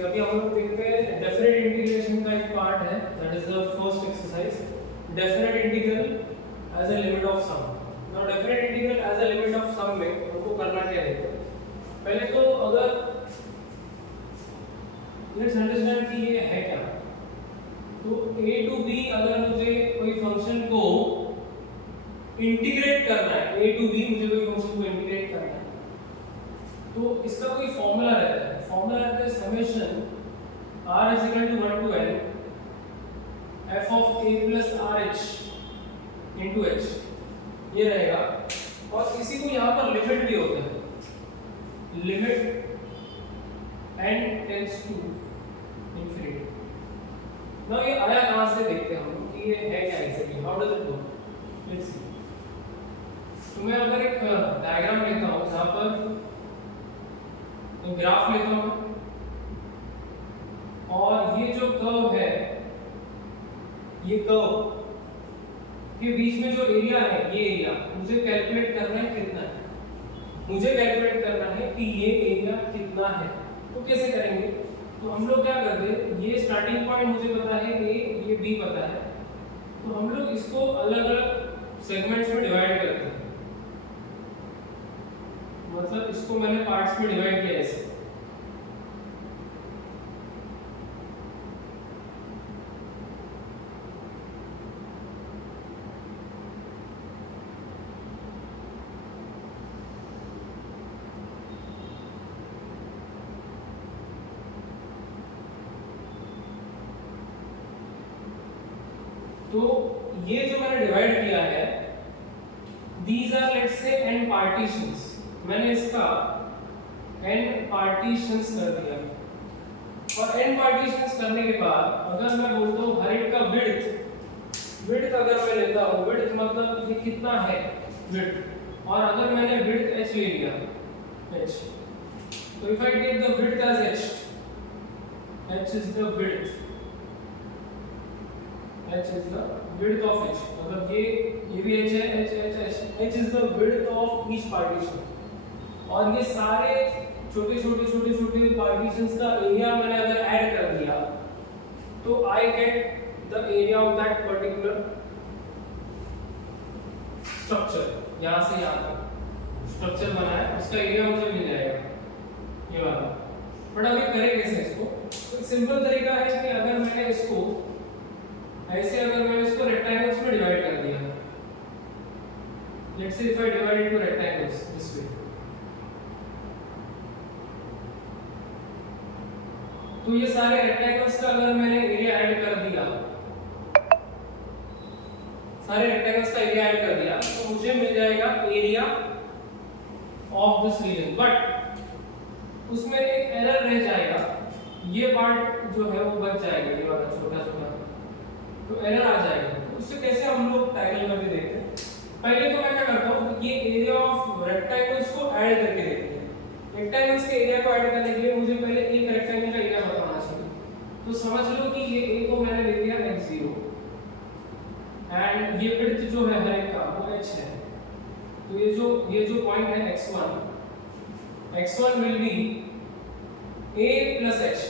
देखिए अभी हम लोग देखते हैं डेफिनेट इंटीग्रेशन का एक पार्ट है, that is the first exercise, definite integral as a limit of sum. Now definite integral as a limit of sum में हमको करना क्या है, पहले तो अगर लेट्स अंडरस्टैंड कि ये है क्या, तो a टू b अगर मुझे कोई फंक्शन को इंटीग्रेट करना है, a टू b मुझे कोई फंक्शन को इंटीग्रेट करना है, तो इसका कोई फॉर्मूला रहता है, फॉर्मूला रहता है summation r is equal to 1 to n f of a plus rh into h, ये रहेगा। और इसी को यहाँ पर लिमिट भी होता है, limit n tends to infinity. Now ये आया कहाँ से, देखते हैं हम कि ये है क्या exactly, how does it work, let's see. तो मैं अगर एक डायग्राम लेता हूँ, जहाँ पर एक ग्राफ लेता हूँ और ये जो कर्व है, ये कर्व के बीच में जो एरिया है, ये एरिया मुझे कैलकुलेट करना है कितना है, मुझे कैलकुलेट करना है कि ये एरिया कितना है। तो कैसे करेंगे, तो हम लोग क्या करते हैं, ये स्टार्टिंग पॉइंट मुझे पता है A, ये B पता है, तो हम लोग इसको अलग अलग सेगमेंट्स में डिवाइड करते हैं, मतलब इसको मैंने पार्ट्स में डिवाइड किया ऐसे। तो ये जो मैंने डिवाइड किया है, these are let's say n partitions, मैंने इसका n partitions कर दिया, और n partitions करने के बाद अगर मैं बोलता हूँ हर एक का width अगर मैं लेता हूँ, width मतलब ये कितना है width, और अगर मैंने width h ले लिया h, तो if I take the width as h is the width, h is the width of h, मतलब ये भी h है, h is the width of each partition, और ये सारे छोटे पार्टीशंस का एरिया मैंने अगर ऐड कर दिया, तो I get the area of that particular structure. यहाँ से यहाँ तक स्ट्रक्चर बना है, उसका एरिया मुझे मिल जाएगा ये वाला। बट अभी करें कैसे इसको, तो एक सिंपल तरीका है कि अगर मैंने इसको ऐसे, अगर मैंने इसको रेक्टेंगल्स में डिवाइड कर दिया, let's say if I divide into rectangles this way, तो ये सारे रेक्टेंगल्स का अगर मैंने एरिया ऐड कर दिया, सारे रेक्टेंगल्स का एरिया ऐड कर दिया, तो मुझे मिल जाएगा area of this region. But उसमें एक एरर रह जाएगा, ये पार्ट जो है वो बच जाएगा, ये वाला छोटा तो एरर आ जाएगा। तो उससे कैसे हम लोग टैकल करके देखते हैं, पहले तो मैं क्या करता हूँ, ये एरिया ऑफ रेक्टेंगल्स को ऐड करके देखते हैं। रेक्टेंगल्स के एरिया को ऐड करने के लिए मुझे पहले एक रेक्टेंगल का एरिया बताना चाहिए, तो समझ लो कि ये a को मैंने ले लिया x0 एंड ये विड्थ जो है हर एक का वो h है, तो ये जो पॉइंट है x1 will be a plus h,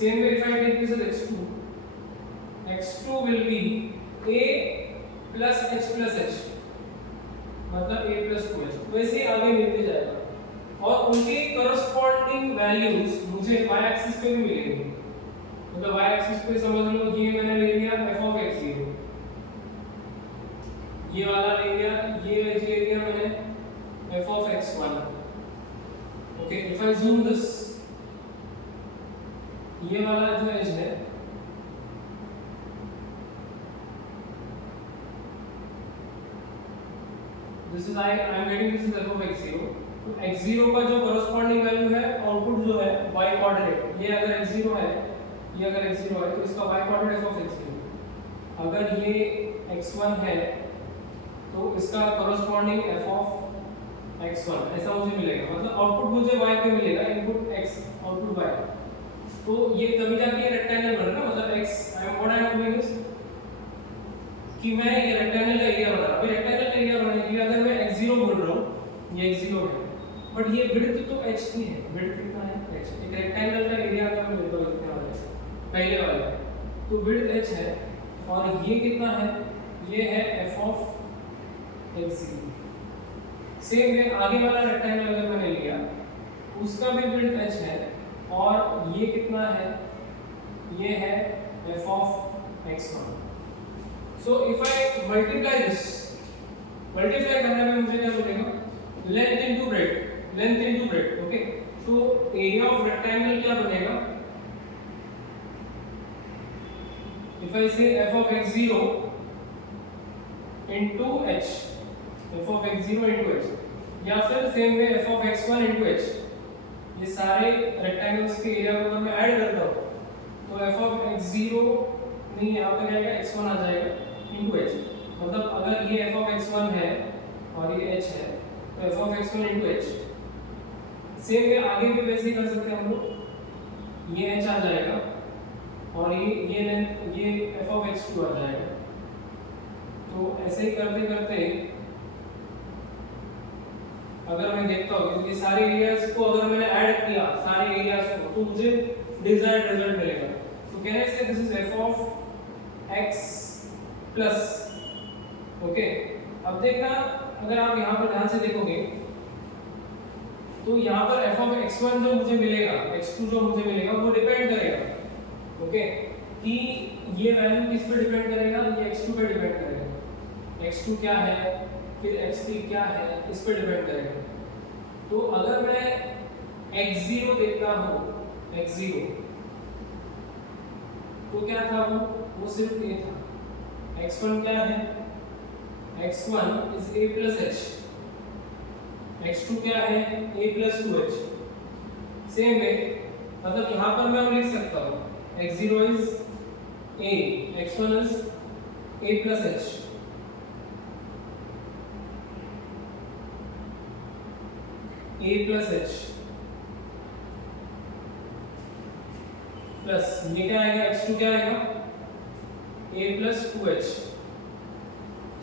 same way if I take this as x2 will be a plus h plus h, मतलब a plus 2h, वैसे ही आगे मिलते जाएगा, और उनके करस्पॉन्डिंग वैल्यूज मुझे y एक्सिस पे भी मिलेंगे। मतलब y एक्सिस पे समझ लो ये मैंने ले लिया f of x0, ये वाला ले लिया, ये एज ले लिया मैंने f of x1। Okay, if I zoom this, ये वाला जो एज है this is I am getting this is f of x0, तो x0 का जो corresponding वैल्यू है, आउटपुट जो है y कोऑर्डिनेट, ये अगर x0 है, ये अगर x0 है, तो इसका y coordinate f of x0, अगर ये x1 है तो इसका corresponding f of x1, ऐसा मुझे मिलेगा, मतलब आउटपुट मुझे y पे मिलेगा, इनपुट x आउटपुट y, तो ये तभी जाके ये रेक्टेंगल बन रहा है, मतलब x what I am doing is कि मैं ये रेक्टेंगल का एरिया बना रहा हूं। अभी रेक्टेंगल का एरिया बनाने के लिए अगर मैं x0 बोल रहा हूं, ये x0 है, बट ये विड्थ तो h ही है, विड्थ कितना है h। एक रेक्टेंगल का एरिया अगर मैं लेता हूं इतने वाले पहले वाला, तो विड्थ h है और ये कितना है, ये है f of x। Same way आगे वाला रेक्टेंगल अगर मैंने लिया उसका भी विड्थ h है और ये कितना है, ये है f of x1। So if I multiply this, multiply करने में मुझे क्या मिलेगा, length into breadth, length into breadth. Okay, तो एरिया ऑफ रेक्टेंगल क्या बनेगा, इफ आई से f of x0 into h, f of x0 into h, या फिर same way f of x1 into h, ये सारे रेक्टेंगल्स के एरिया को अगर मैं ऐड करता हूँ तो f of x0 नहीं, यहाँ पे आएगा x1 आ जाएगा into h। मतलब अगर ये f of x1 है और ये h है तो f of x1 into h। Same way आगे भी वैसे ही कर सकते हैं हम लोग, ये h आ जाएगा और ये लेंथ, ये f of x2 आ जाएगा। तो ऐसे ही करते करते अगर मैं देखता हूँ कि सारे एरियाज को अगर मैंने ऐड किया सारे एरियाज को तो मुझे डिजायर्ड रिजल्ट मिलेगा। तो कैन आई से this is f of x plus. Okay, अब देखना अगर आप यहाँ पर ध्यान से देखोगे तो यहाँ पर f of x1 जो मुझे मिलेगा, x2 जो मुझे मिलेगा वो डिपेंड करेगा, ओके, कि ये वैल्यू किस पे डिपेंड करेगा, ये x2 पे डिपेंड करेगा। x2 क्या है, फिर x3 क्या है, इस पे डिपेंड करेगा। तो अगर मैं x0 देखता हूँ, x0 तो क्या था, वो सिर्फ a था। x1 क्या है, x1 is a plus h, x2 क्या है, a plus 2h। Same way मतलब यहाँ पर मैं लिख सकता हूँ x0 is a, x1 is a plus h, a plus h plus ये क्या आएगा, x2 क्या आएगा, a plus 2h।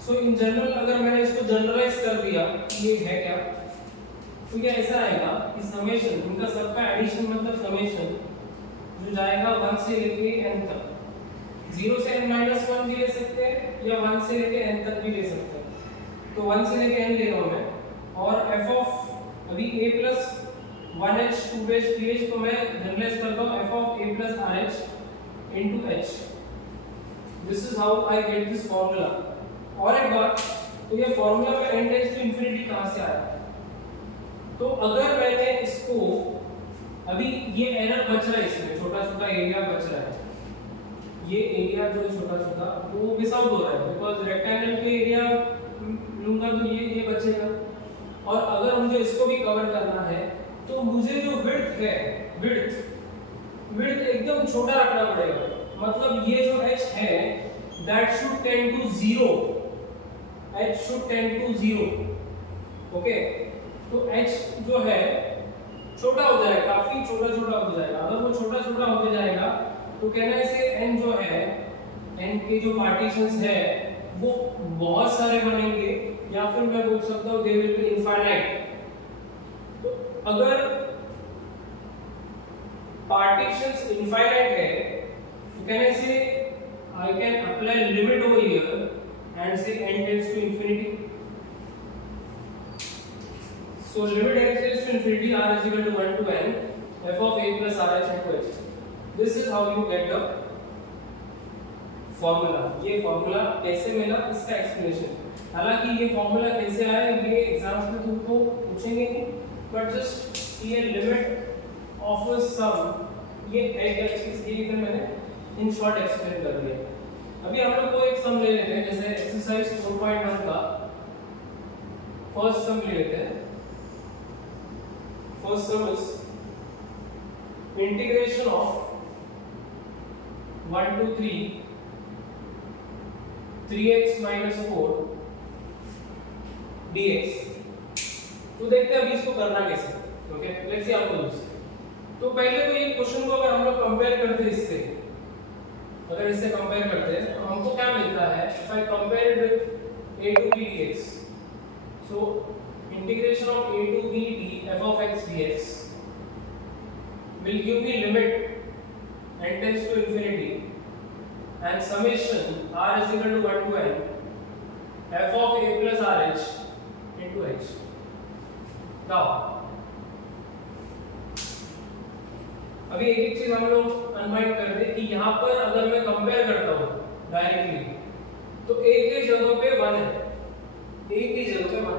So in general अगर मैंने इसको जनरलाइज कर दिया ये है क्या, तो क्या ऐसा आएगा कि समेशन इनका सबका एडिशन मतलब समेशन जो जाएगा 1 से लेके n तक, 0 से n-1 भी ले सकते हैं या 1 से लेके n तक भी ले सकते हैं। तो 1 से लेके n ले रहा हूं मैं, और f of अभी a plus 1h 2h 3h को मैं जनरलाइज करता हूं f of a plus rh into h। This is how I get this formula. और एक बात, तो ये फार्मूला में n टेंड्स टू इंफिनिटी कहां से आया, तो अगर मैंने इसको अभी ये एरर बच रहा है, इसमें छोटा छोटा एरिया बच रहा है, ये एरिया जो छोटा छोटा वो मिस आउट हो रहा है बिकॉज़ रेक्टेंगल के एरिया लूंगा तो ये बचेगा। और अगर मुझे इसको भी कवर करना है तो मुझे जो विड्थ है, विड्थ एकदम छोटा रखना पड़ेगा। मतलब ये जो h है that should tend to 0, h should tend to 0। Okay, तो h जो है छोटा हो जाएगा, काफी छोटा छोटा हो जाएगा। अगर वो छोटा छोटा होते जाएगा तो कहना इसे n जो है, n के जो पार्टीशंस है वो बहुत सारे बनेंगे, या फिर मैं बोल सकता हूँ दे विल बी इनफाइनाइट। तो अगर पार्टीशंस इनफाइनाइट है तो can I say I can apply limit over here and say n tends to infinity. So limit n tends to infinity, r is equal to 1 to n f of a plus rh into h. This is how you get the formula. ये formula कैसे मिला इसका explanation। हालांकि ये formula कैसे आया ये exams में तुमको पूछेंगे नहीं, but just ये limit of a sum ये है क्या, इसके इधर मैंने in short explain कर दिया। अभी हम लोग को एक sum ले लेते हैं, जैसे exercise 4.1 का first sum ले लेते हैं। First sum is integration of 1 to 3x minus 4 dx। तो देखते हैं अभी इसको करना कैसे। Okay, let's see how to do. तो पहले तो ये क्वेश्चन को अगर हम लोग कंपेयर करते हैं इससे, अगर इससे कंपेयर करते हैं तो हमको क्या मिलता है, if I compare with a to b dx, so in integration of a to b d f of x dx will give me limit n tends to infinity and summation r is equal to 1 to n f of a plus rh into h. Now अभी एक एक चीज हम लोग unwind कर दे कि यहाँ पर अगर मैं कंपेयर करता हूँ डायरेक्टली तो a की जगह पे 1 है, a की जगह पे 1 है,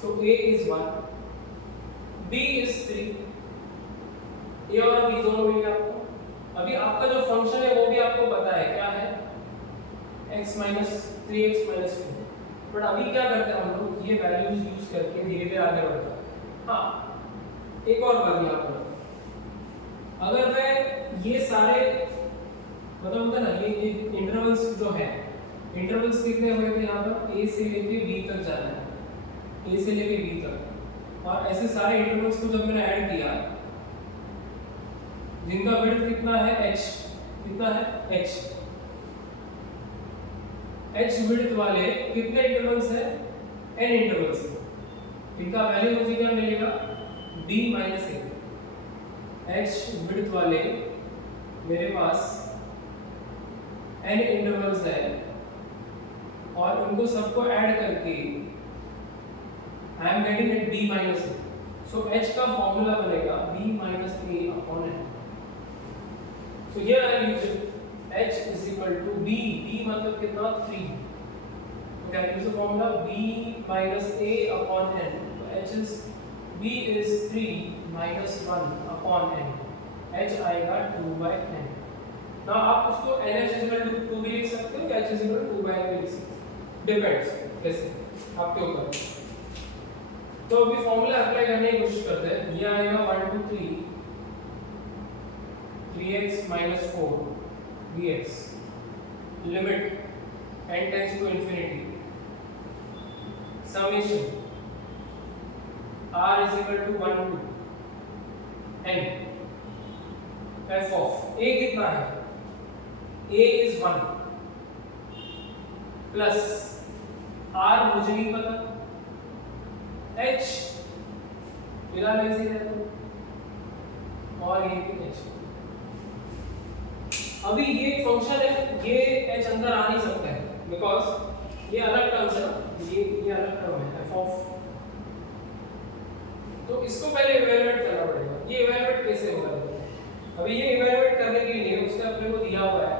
so a is 1, b is 3, a और b दोनों मिल गए आपको। अभी आपका जो फंक्शन है वो भी आपको पता है क्या है, x minus 3x minus 4, but अभी क्या करते हैं हम लोग ये वैल्यूज यूज करके धीरे धीरे आगे बढ़ते हैं। हाँ एक और बात यहाँ पर, अगर मैं ये सारे मतलब होता ना ये इंटरवल्स जो है, इंटरवल्स कितने हुए थे यहाँ पर, a से लेके b तक जाना है, a से लेके b तक, और ऐसे सारे इंटरवल्स को जब मैंने ऐड किया जिनका विड्थ कितना है h, कितना है h, h विड्थ वाले कितने इंटरवल्स है, n इंटरवल्स, इनका वैल्यू मुझे क्या मिलेगा b minus a। h width वाले मेरे पास n इंटरवल्स है और उनको सबको ऐड करके I am getting it b minus a, so h का फॉर्मूला बनेगा b minus a upon n। So here I use h is equal to b, b मतलब कितना 3, okay I use the formula b minus a upon n, तो h is b is 3 minus 1 upon n, h आएगा 2 by n। ना आप उसको nh is equal to 2 भी लिख सकते हो या h is equal to 2 by n भी लिख सकते हो, डिपेंड्स कैसे आपके ऊपर। तो अभी फॉर्मूला अप्लाई करने की कोशिश करते हैं। ये आएगा 1 2 3 3x minus 4 dx limit n tends to infinity summation r is equal to 1 to n f of a कितना है, a is 1 प्लस r मुझे नहीं पता, h फिलहाल ऐसे ही रहता है और ये भी h। अभी ये फंक्शन है, ये h अंदर आ नहीं सकता है बिकॉज ये अलग टर्म है, ये अलग टर्म है f of, तो इसको पहले इवैल्यूएट करना पड़ेगा। ये इवैल्यूएट कैसे होगा, अभी ये इवैल्यूएट करने के लिए उसने अपने को दिया हुआ है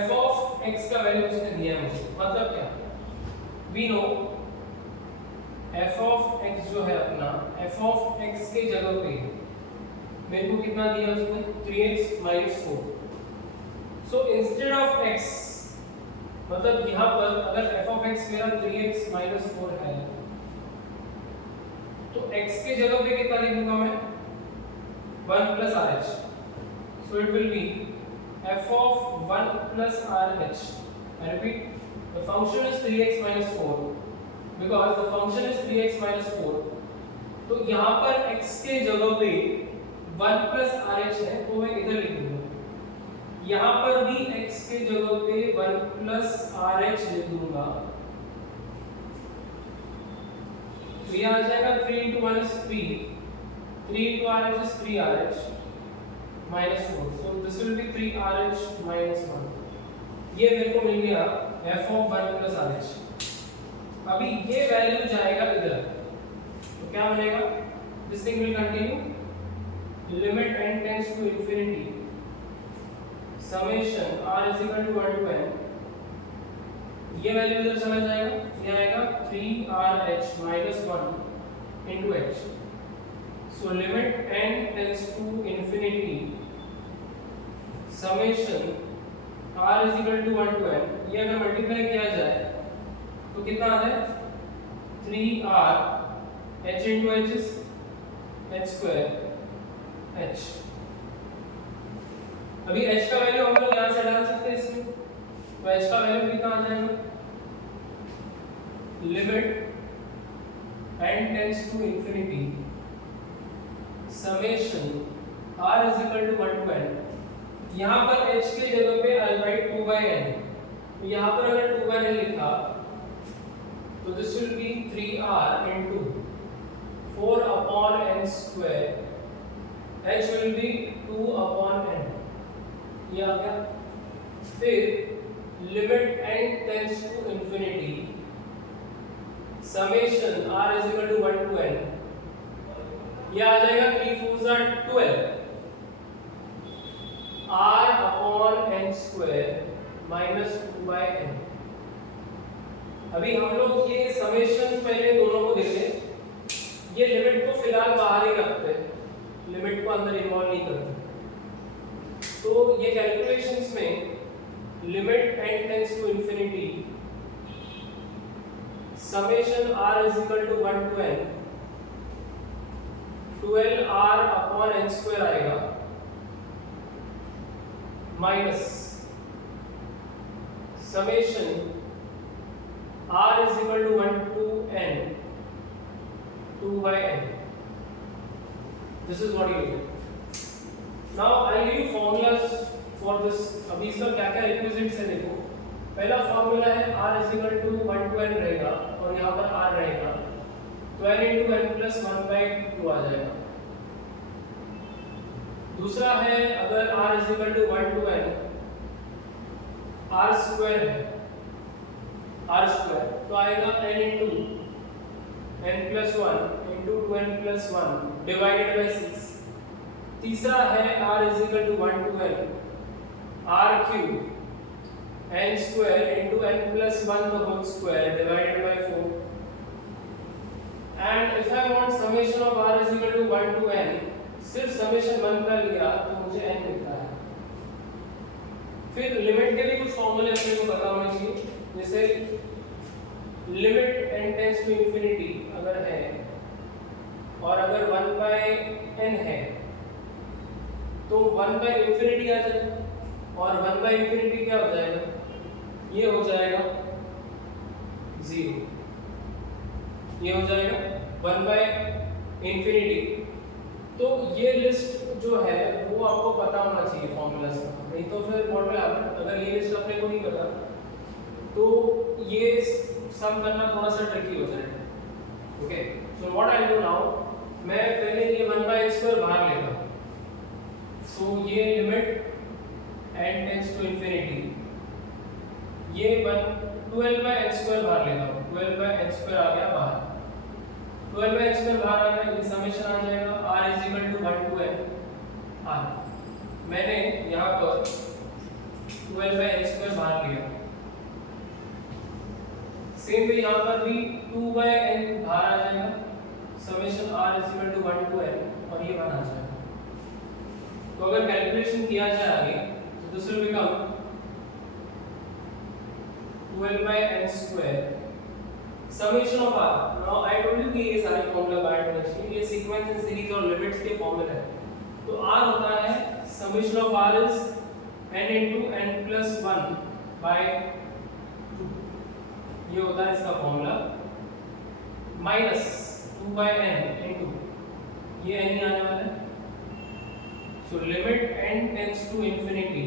f of x का वैल्यू उसने दिया है मुझे, मतलब क्या we know f of x जो है अपना f of x के जगह पे मेरे को कितना दिया उसने 3x minus 4, so instead of x मतलब यहाँ पर अगर f of x मेरा 3x minus 4 है तो x के जगह पे कितना लिखूंगा मैं 1 plus rh, so it will be f of 1 plus rh, I repeat the function is 3x minus 4 because the function is 3x minus 4, तो यहाँ पर x के जगह पे 1 plus rh है तो मैं इधर लिख दूंगा, यहाँ पर भी x के जगह पे 1 plus rh लिख दूंगा, तो ये आ जाएगा 3 into 1 is 3, 3 into rh is 3rh minus 4, so this will be 3rh minus 1, ये मेरे को मिल गया f of 1 plus rh। अभी ये वैल्यू जाएगा इधर तो क्या बनेगा, this thing will continue, limit n tends to infinity summation r is equal to 1 to n, ये वैल्यू इधर चला जाएगा, ये आएगा 3rh minus 1 into h, so limit n tends to infinity summation r is equal to 1 to n, ये अगर multiply किया जाए तो कितना आता है 3r h into h is h square h। अभी h का वैल्यू हम लोग यहाँ से डाल सकते हैं इसमें, तो h का वैल्यू कितना आ जाएगा, limit n tends to infinity summation r is equal to 1 to n, यहाँ पर h के जगह पे I'll write 2 by n, तो यहाँ पर अगर 2 by n लिखा तो this will B 3r into 4 upon n square, h will be 2 upon n, ये आ गया। फिर limit n tends to infinity summation r is equal to 1 to n, ये आ जाएगा 3 4s are 12 r upon n square minus 2 by n। अभी हम लोग ये समेशन पहले दोनों को देखें, ये लिमिट को फिलहाल बाहर ही रखते हैं, लिमिट को अंदर इन्वॉल्व नहीं करते। तो ये कैलकुलेशंस में limit n tends to infinity summation r is equal to 1 to n 12r upon n square आएगा minus summation r is equal to 1 to n 2 by n। This is what you get। Now I'll give you formulas for this। अभी इसका क्या क्या requisites है देखो। पहला formula है r is equal to 1 to n रहेगा और यहाँ पर r रहेगा, तो n into n plus 1 by 2 आ जाएगा। दूसरा है अगर r is equal to 1 to n, r square है, r square तो आएगा n into n plus 1 into 2n plus 1 divided by 6। तीसरा है r is equal to 1 to n r cube n square into n plus 1 the whole square divided by 4। and if I want summation of r is equal to 1 to n, सिर्फ summation 1 का लिया तो मुझे n मिलता है। फिर limit के लिए कुछ फॉर्मूले अपने को पता होने चाहिए, जैसे limit n tends to infinity अगर है और अगर 1 by n है तो 1 by इंफिनिटी आ जाएगा और 1 by इंफिनिटी क्या हो जाएगा, ये हो जाएगा 0, ये हो जाएगा 1 by इंफिनिटी। तो ये लिस्ट जो है वो आपको पता होना चाहिए फॉर्मूलास का, नहीं तो फिर व्हाट विल हैपन, अगर ये लिस्ट अपने को नहीं पता तो ये सम करना थोड़ा सा ट्रिकी हो जाएगा। Okay, so what I do now, मैं पहले ये 1 by x स्क्वायर बाहर लेता हूँ। सो ये limit n tends to infinity, ये 12 by x स्क्वायर बाहर लेता हूँ, 12 by x स्क्वायर आ गया बाहर, 12 by x स्क्वायर बाहर आ गया, ये समेशन आ जाएगा r is equal to 1 to n r। मैंने यहाँ पर 12 by x स्क्वायर बाहर लिया, सेम वे यहाँ पर भी 2 by n बाहर आ जाएगा, summation r is equal to 1 to n और ये बन आ जाएगा। तो अगर कैलकुलेशन किया जाए आगे तो this will become 12 by n square summation of r। now I told you कि ये सारे फॉर्मूला बाय होने चाहिए, ये सीक्वेंस एंड सीरीज और लिमिट्स के फॉर्मूला है। तो r होता है summation of r is n into n plus 1 by 2, ये होता है इसका formula, minus 2 by n into ये n ही आने वाला है। So limit n tends to infinity,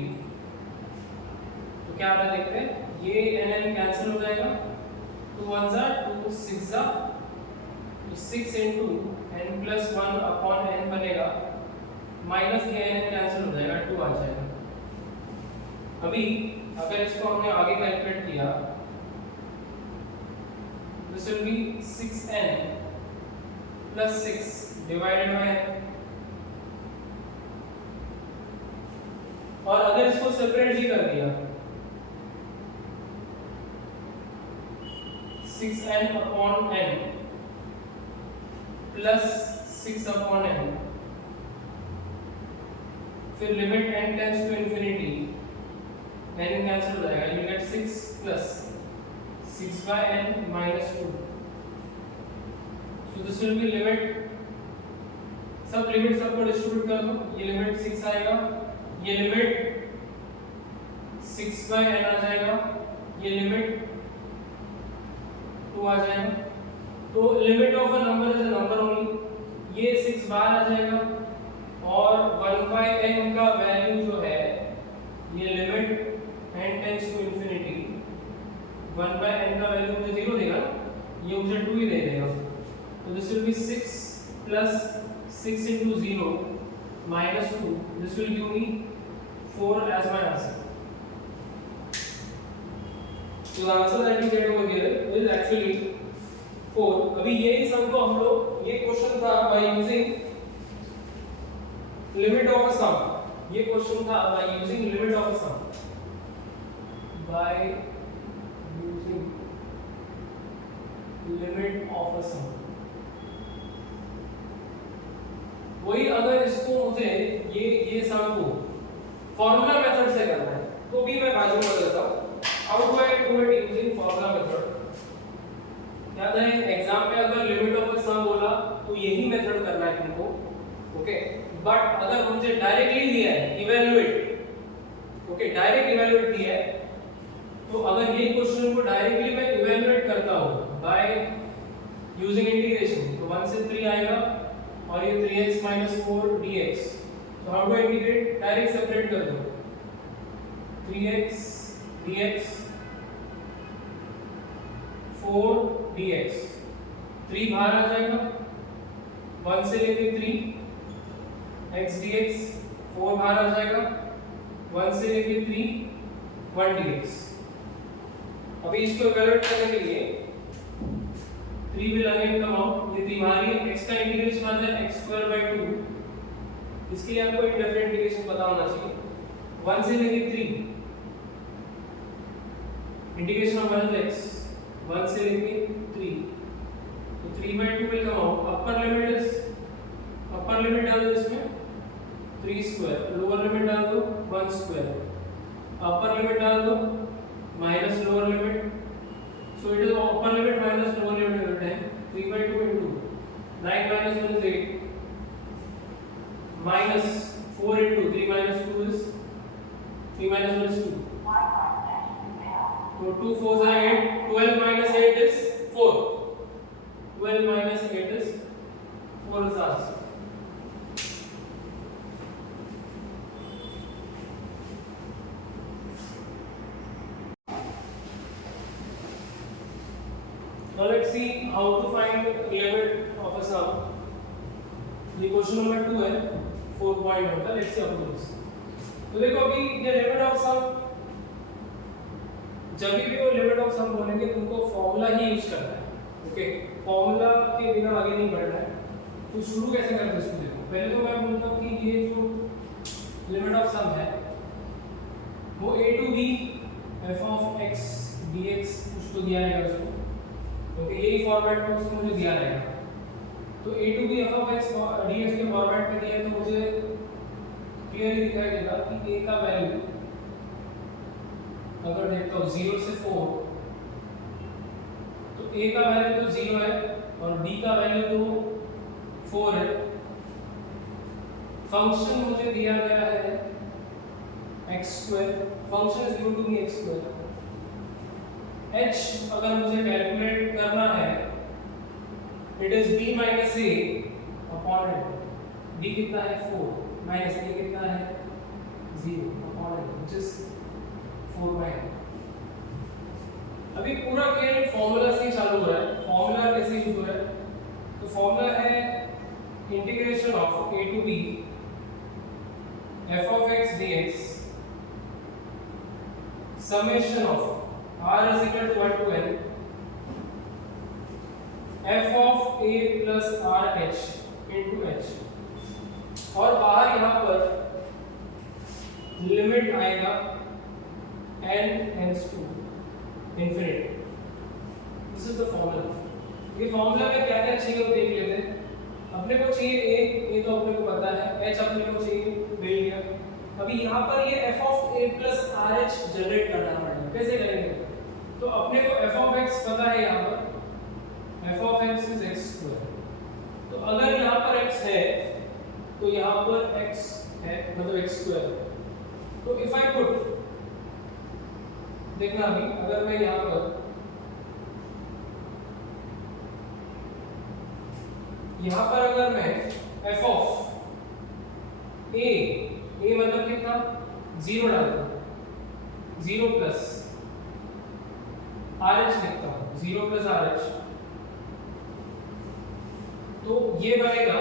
तो क्या आप देखते हैं ये n कैंसिल हो जाएगा, 2 1s are 2 6s are, तो 6 into n plus 1 upon n बनेगा, माइनस ये n कैंसिल हो जाएगा, 2 आ जाएगा। अभी अगर इसको हमने आगे कैलकुलेट किया, this will B 6n plus 6 divided by n। और अगर इसको सेपरेट भी कर दिया 6n upon n plus 6 upon n, फिर limit n tends to infinity, n cancel हो जाएगा, you get 6 plus 6 by n minus 2। So this will be limit, सब लिमिट सबको डिस्ट्रीब्यूट कर दो, ये लिमिट 6 आएगा, ये लिमिट 6 by n आ जाएगा, ये लिमिट 2 आ जाएगा। तो limit of a number is a number only, ये 6 बार आ जाएगा और 1 by n का वैल्यू जो है ये limit n tends to infinity 1 by n का वैल्यू मुझे 0 देगा, plus 6 into 0 minus 2. This will give me 4 as my answer. So the answer that we get over here is actually 4. अभी यही सम को हम लोग, ये क्वेश्चन था by using limit of a sum. ये क्वेश्चन था by using limit of a sum. By using limit of a sum. वही अगर इसको मुझे ये सम को फॉर्मूला मेथड से करना है तो भी मैं बाजू कर देता हूँ. How do I do it using formula method? याद है एग्जाम में अगर लिमिट ऑफ अ सम बोला तो यही मेथड करना है तुमको. ओके, बट अगर मुझे डायरेक्टली दिया है इवैल्यूएट, ओके डायरेक्ट इवैल्यूएट दिया है, तो अगर ये क्वेश्चन को डायरेक्टली मैं इवैल्यूएट करता हूं बाय यूजिंग इंटीग्रेशन, तो 1 से 3 आएगा और ये 3x - 4 dx. तो how do integrate? Direct separate कर दो. 3x dx 4 dx. 3 बाहर आ जाएगा, 1 से लेके 3 x dx. 4 बाहर आ जाएगा, 1 से लेके 3 1 dx. अभी इसको इवैल्यूएट करने के लिए 3 विल अगेन कम आउट. ये 3 बाहर है. x का इंटीग्रेशन आता है x²/2. इसके लिए आपको एक डिफरेंट इंटीग्रेशन पता होना चाहिए. 1 से लेके 3 इंटीग्रेशन ऑफ 1 x. 1 से लेके 3, तो 3/2 will come out. Upper limit डाल दो इसमें 3², लोअर लिमिट डाल दो 1², अपर लिमिट डाल दो minus lower limit. So it is upper limit minus lower limit है 3/2 into 9 - 1 is 8 minus 4 into 3 minus 2 is 3 minus 1 is 2. So 2 4s are 8. 12 minus 8 is 4. 12 minus 8 is 4 is answer. Now let's see how to find limit of a sum. ये question number 2 है 4.1 का. Let's see how to this. तो देखो अभी ये limit of सम, जब भी वो लिमिट ऑफ सम बोलेंगे तुमको फॉर्मूला ही यूज करना है. ओके, फॉर्मूला के बिना आगे नहीं बढ़ना है. तो शुरू कैसे करते हैं इसको देखो. पहले तो मैं बोलता हूं कि ये जो लिमिट ऑफ सम है वो a to b f of x dx कुछ तो दिया रहेगा उसको. ओके, यही फॉर्मेट में उसको मुझे दिया रहेगा. तो a to b f of x dx के फॉर्मेट में दिया है तो मुझे क्लियरली दिखाई देगा कि a का वैल्यू अगर देखता हूँ 0 से 4, तो a का वैल्यू तो 0 है और b का वैल्यू तो 4 है. फंक्शन मुझे दिया गया है x². Function is equal to x². h अगर मुझे कैलकुलेट करना है it is b - a upon h. b कितना है 4 माइनस a कितना है 0 अपॉन h व्हिच इज 4/. अभी पूरा खेल फॉर्मूला से ही चालू हो रहा है. फॉर्मूला कैसे यूज हो रहा है? तो फॉर्मूला है integration of a to b f of x dx summation of r is equal to 1 to n f of a plus r h into h. और बाहर यहाँ पर लिमिट आएगा n tends to infinity. This is the formula. ये formula में क्या क्या चाहिए वो देख लेते हैं. अपने को चाहिए a, ये तो अपने को पता है. h अपने को चाहिए, मिल गया. अभी यहाँ पर ये f of a plus rh generate करना पड़ेगा. कैसे करेंगे? तो अपने को f of x पता है. यहाँ पर f of x is x². तो अगर यहाँ पर x है तो यहाँ पर x है, मतलब x². तो if I put, देखना अभी अगर मैं यहाँ पर अगर मैं f of a मतलब कितना 0 डालता हूँ, 0 प्लस RH लिखता हूँ, 0 प्लस RH. तो ये बनेगा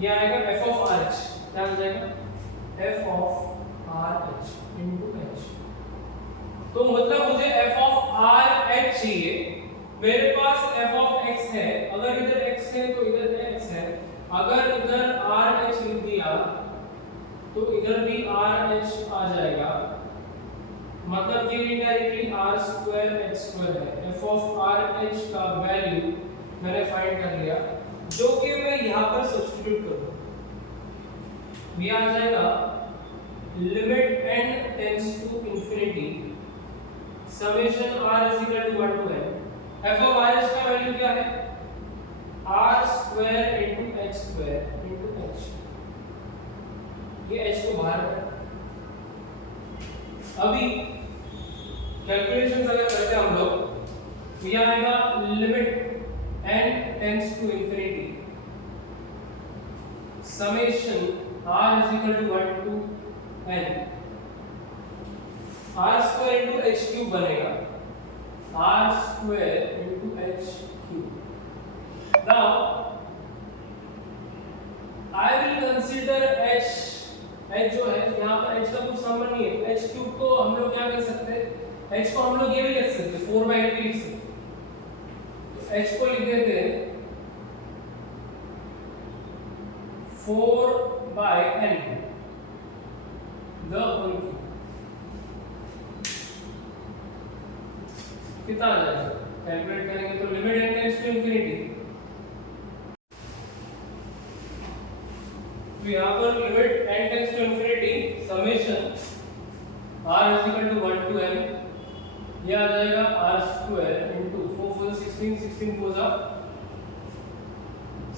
ये आएगा f ऑफ r h, क्या हो जाएगा f of r h into h। तो मतलब मुझे f ऑफ r h चाहिए, मेरे पास f ऑफ x है, अगर इधर x है तो इधर x है, अगर इधर r h लिख दिया तो इधर भी r h आ जाएगा, मतलब ये indirectly r square h square है। f ऑफ r h का वैल्यू मैंने फाइंड कर लिया, जो कि मैं यहाँ पर सब्स्टिट्यूट करूँ, ये आ जाएगा limit n tends to infinity summation r is equal to 1 to n। f of r h का वैल्यू क्या है r square into h square into h, ये h को बाहर है। अभी कैलकुलेशंस अगर करते हैं हम लोग, ये आएगा limit n tends to infinity summation r is equal to 1 to n, r square into h cube बनेगा, r square into h cube। now I will consider h जो है यहाँ पर h का कुछ संबंध नहीं है, h cube को हम लोग क्या कर सकते हैं, h को हम लोग ये भी लिख सकते हैं 4/n भी लिख सकते हैं, तो h को लिख देते हैं 4/n the whole cube। कितना आ जाएगा, कैलकुलेट करेंगे तो limit n tends to infinity, तो यहाँ पर limit n tends to infinity summation r is equal to 1 to n, ये आ जाएगा r square into 4 4 16 16 4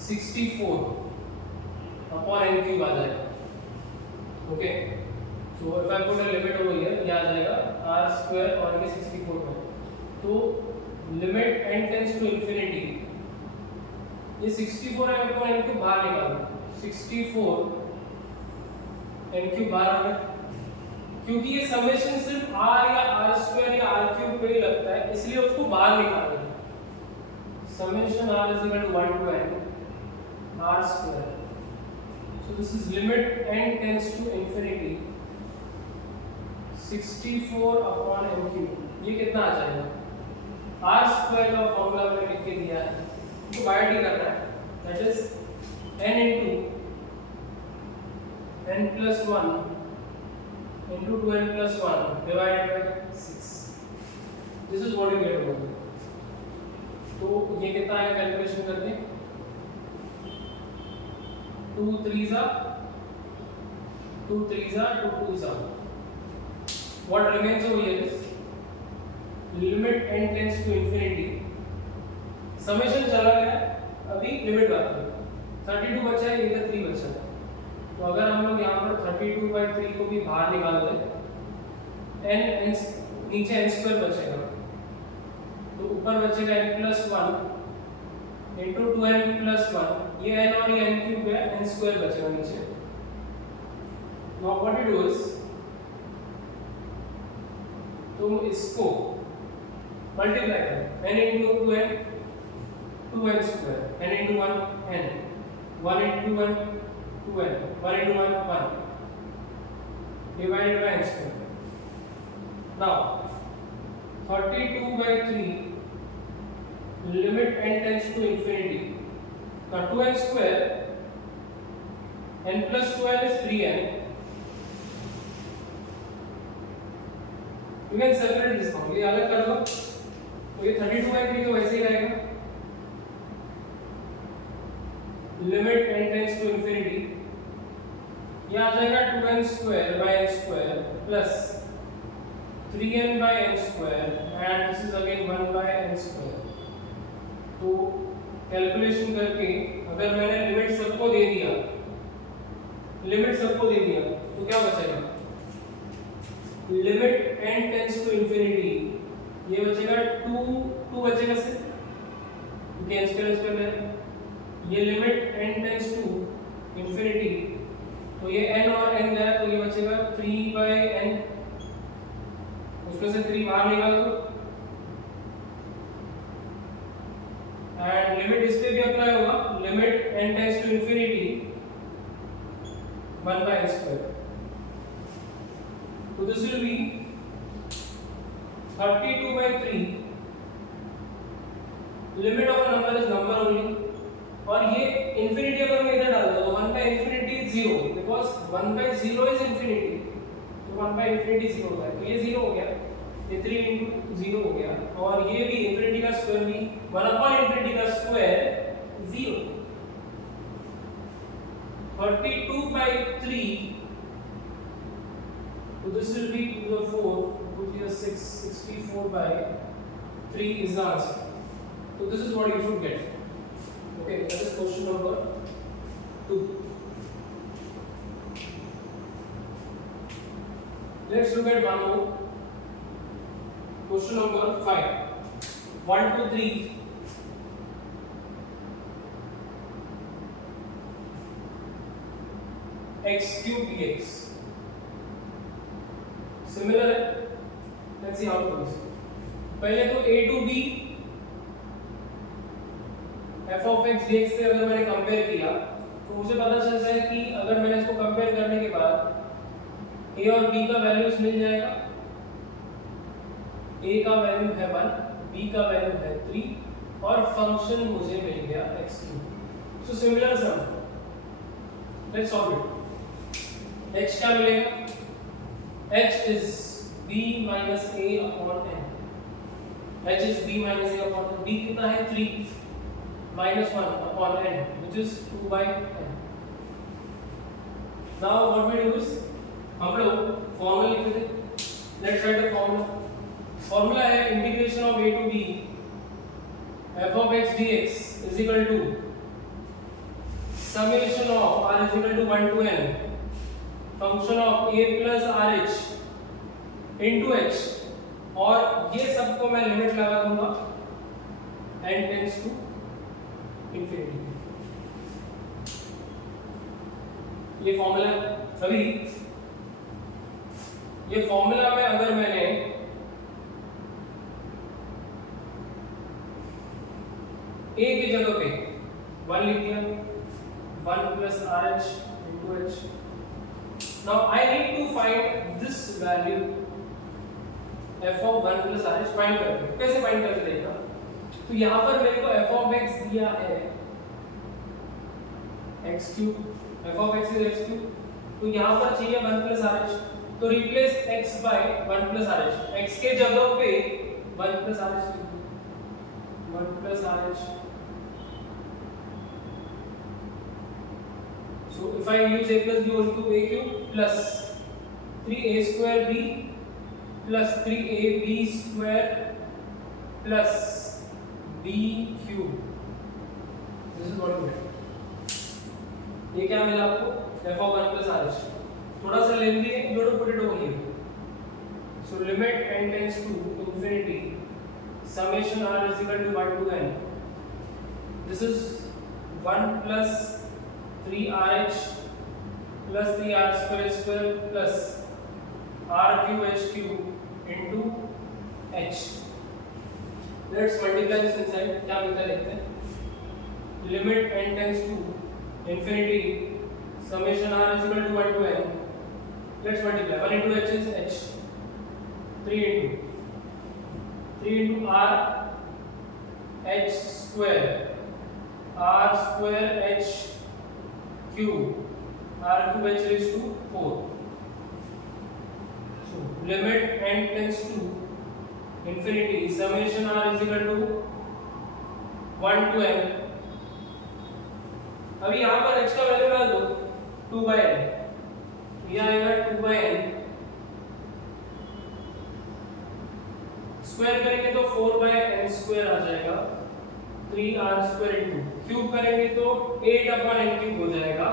64 upon n cube आ जाएगा। Okay, so if I put a limit over here, ये आ जाएगा r स्क्वायर और ये 64 है, तो limit n tends to infinity, ये 64 है अपॉन n क्यूब बाहर निकालो, 64 n क्यूब बाहर आ गया, क्योंकि ये समेशन सिर्फ r या r स्क्वायर या r क्यूब पे ही लगता है, इसलिए उसको बाहर निकाल देंगे। Summation r is equal to 1 to n r square, so this is limit n tends to infinity 64 upon n cube, ये कितना आ जाएगा, r स्क्वायर का फॉर्मूला मैंने लिख के दिया है, इसको बाय डी करना है, that is n into n plus 1 into 2n plus 1 divided by 6, this is what you get over here। तो ये कितना है कैलकुलेशन करके, 2 3s are 2 3s are 2 2s are, what remains over here is limit n tends to infinity, summation चला गया, अभी limit बात है, 32 बचा है, इधर 3 बचा है, तो अगर हम लोग यहाँ पर 32/3 को भी बाहर निकाल दें, n नीचे n स्क्वायर बचेगा, तो ऊपर बचेगा n plus 1 into 2n plus 1, ये n और ये n क्यूब है, n स्क्वायर बचेगा नीचे। now what you do is तुम इसको मल्टीप्लाई करो, n into 2n 2n square, n into 1 n, 1 into 1 2n, 1 into 1 1 divided by n square। now 32/3 limit n tends to infinity, now 2n square n plus 2n is 3n, you can separate this part, ये अलग कर दो, तो ये 32/3 तो वैसे ही रहेगा, limit n tends to infinity, ये आ जाएगा 2n square by n square plus 3n by n square and this is again 1 by n square. तो कैलकुलेशन करके अगर मैंने लिमिट सबको दे दिया, तो क्या बचेगा, limit n tends to infinity, ये बचेगा 2 बचेगा सिर्फ, क्योंकि n स्क्वायर है, ये limit n tends to infinity, तो ये n और n गया, तो ये बचेगा 3/n, उसमें से 3 बाहर निकाल दो एंड लिमिट इस पे भी अप्लाई होगा, limit n tends to infinity 1/n². So this will be 32/3. Limit of a number is number only, और ये इंफिनिटी अगर मैं इधर डाल दूं तो 1/infinity is 0 because 1/0 is infinity, तो 1/infinity 0 होता है, तो ये 0 हो गया, ये 3 into 0 हो गया, और ये भी इंफिनिटी का स्क्वायर भी 1/infinity का square 0. 32/3, so this will be 2 to the 4, 2 to the 6, 64/3 is the answer. So this is what you should get. Okay, that is question number 2. Let's look at one more. Question number 5. 1 to 3. X cube dx. Similar है. Let's see how it goes. पहले तो a to b f of x dx से अगर मैंने compare किया तो मुझे पता चलता है कि अगर मैंने इसको कंपेयर करने के बाद a और b का वैल्यूज मिल जाएगा. a का वैल्यू है 1, b का वैल्यू है 3 और फंक्शन मुझे मिल गया x3. सो similar sum, let's solve it. x क्या मिलेगा? h is b minus a upon n. h is b minus a upon n. b कितना है? 3 minus 1 upon n, which is 2/n. Now what we do is हम लोग formula लिख देते हैं. Let's write the formula. Formula है integration of a to b f of x dx is equal to summation of r is equal to 1 to n function of a plus rh into h, और ये सबको मैं limit लगा दूंगा n tends to infinity. ये formula अभी ये formula में अगर मैंने a की जगह पे 1 लिख दिया, 1 plus rh into h. Now I need to find this value f of 1 plus rh. Find करते, कैसे फाइंड करते देखना. तो यहाँ पर मेरे को f of x दिया है x cube, f of x is x cube, तो यहाँ पर चाहिए 1 plus rh, तो replace x by 1 plus rh. x के जगह पे 1 plus rh लिख दो, 1 plus rh. So if I use a plus b whole cube, a cube plus 3a square b plus 3ab square plus b cube. This is what you get. ये क्या मिला आपको? f of 1 plus rh. थोड़ा सा lengthy है, you have to put it over here. So limit n tends to infinity summation r is equal to 1 to n. This is 1 plus 3rh plus 3r square plus r cube h cube into h. Let's multiply this inside. क्या मिलता है देखते हैं. Limit n tends to infinity summation r is equal to 1 to n. Let's multiply. 1 into h is h. 3 into r h square, r square h cube, r cube h raised to 4. So limit n tends to infinity summation r is equal to 1 to n. अभी यहाँ पर h का value डाल दो 2/n, ये आएगा 2/n. Square करेंगे तो 4/n² आ जाएगा, 3r² into क्यूब करेंगे तो 8/n³ हो जाएगा,